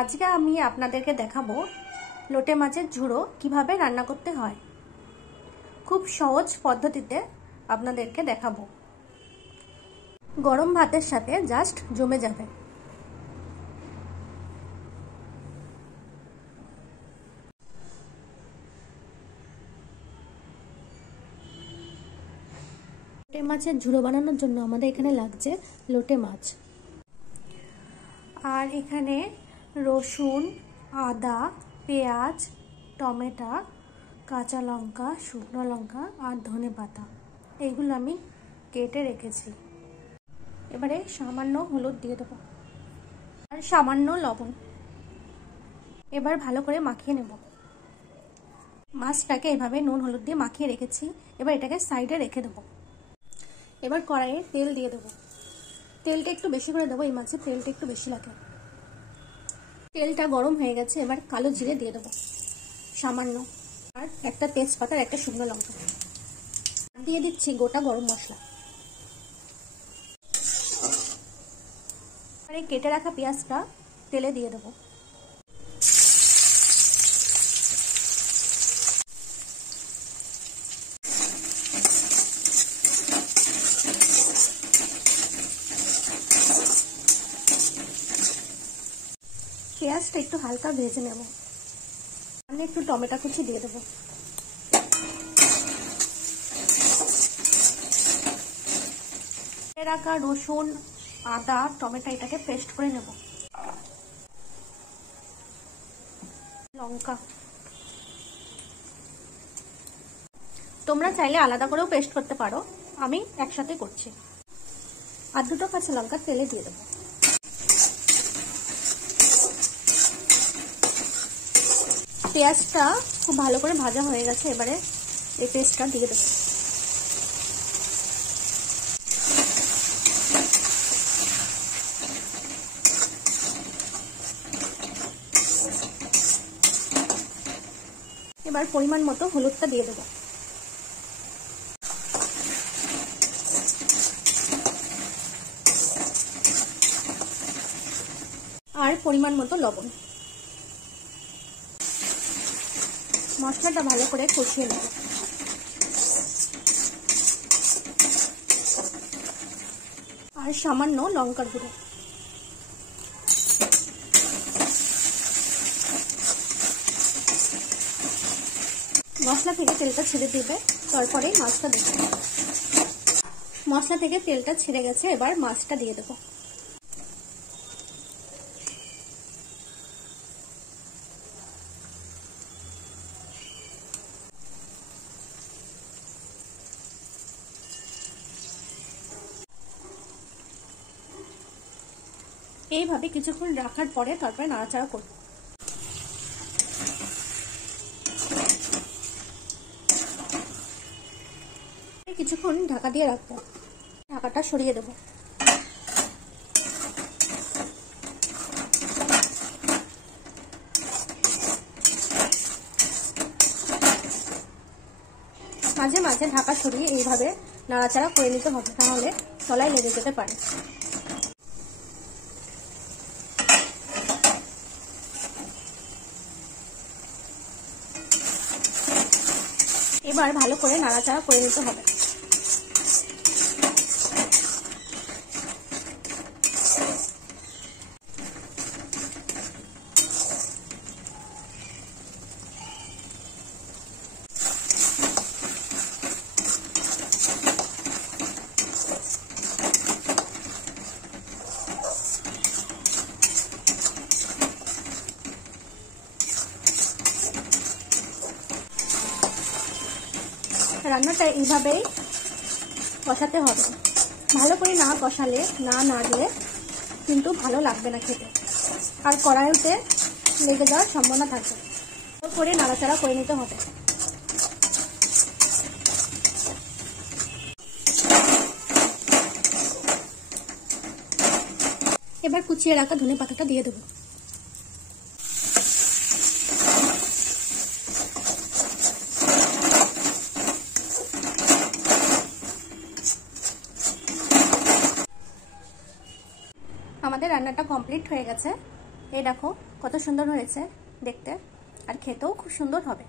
আজকে আমি আপনাদেরকে দেখাবো লোটে মাছের ঝুড়ো কিভাবে রান্না করতে হয়। খুব সহজ পদ্ধতিতে আপনাদেরকে দেখাবো। গরম ভাতের সাথে জাস্ট জমে যাবে। লোটে মাছের ঝুড়ো বানানোর জন্য আমাদের এখানে লাগছে লোটে মাছ, আর এখানে রসুন, আদা, পেঁয়াজ, টমেটো, কাঁচা লঙ্কা, শুকনো লঙ্কা আর ধনে পাতা, এইগুলো আমি কেটে রেখেছি। এবারে সামান্য হলুদ দিয়ে দেবো আর সামান্য লবণ। এবার ভালো করে মাখিয়ে নেব। মাছটাকে এভাবে নুন হলুদ দিয়ে মাখিয়ে রেখেছি। এবার এটাকে সাইডে রেখে দেবো। এবার কড়াইয়ে তেল দিয়ে দেবো। তেলটা একটু বেশি করে দেবো, এই মাছের তেলটা একটু বেশি লাগে। তেলটা গরম হয়ে গেছে। এবার কালো জিরে দিয়ে দেবো সামান্য, আর একটা তেজপাতা আর একটা শুকনো লঙ্কা দিয়ে দিচ্ছি গোটা গরম মশলা। আর এই কেটে রাখা পেঁয়াজটা তেলে দিয়ে দেবো। পেঁয়াজটা একটু হালকা ভেজে নেব। আমি একটু টমেটো কুচি দিয়ে দেবো। রাখা রসুন, আদা, টমেটো এটাকে পেস্ট করে নেব। লঙ্কা তোমরা চাইলে আলাদা করেও পেস্ট করতে পারো, আমি একসাথে করছি। আর দুটো কাঁচা লঙ্কা তেলে দিয়ে দেবো। পেঁয়াজটা খুব ভালো করে ভাজা হয়ে গেছে। এবারে এই পেস্টটা দিয়ে দেবো। এবার পরিমাণ মতো হলুদটা দিয়ে দেবো। আর পরিমাণ মতো লবণ। মশলাটা ভালো করে কষিয়ে নেব। আর সামান্য লঙ্কার গুঁড়ো। মশলা থেকে তেলটা ছেড়ে দেবে, তারপরে মাছটা দেবো। মশলা থেকে তেলটা ছেড়ে গেছে, এবার মাছটা দিয়ে দেবো। এইভাবে কিছুক্ষণ রাখার পরে তারপরে নাড়াচাড়া করব। কিছুক্ষণ ঢাকা দিয়ে রাখবো। ঢাকাটা সরিয়ে দেব। মাঝে মাঝে ঢাকা সরিয়ে এইভাবে নাড়াচাড়া করে নিতে হবে, তাহলে তলায় লেগে যেতে পারে। এবার ভালো করে নাড়াচাড়া করে নিতে হবে। রান্নাটা এইভাবেই কষাতে হবে। ভালো করে না কষালে, না নাড়লে কিন্তু ভালো লাগবে না খেতে, আর কড়াইতে লেগে যাওয়ার সম্ভাবনা থাকবে। ভালো করে নাড়াচাড়া করে নিতে হবে। এবার কুচিয়ে রাখা ধনে পাতাটা দিয়ে দেবো। আমাদের রান্নাটা কমপ্লিট হয়ে গেছে। এই দেখো কত সুন্দর হয়েছে দেখতে, আর খেতেও খুব সুন্দর হবে।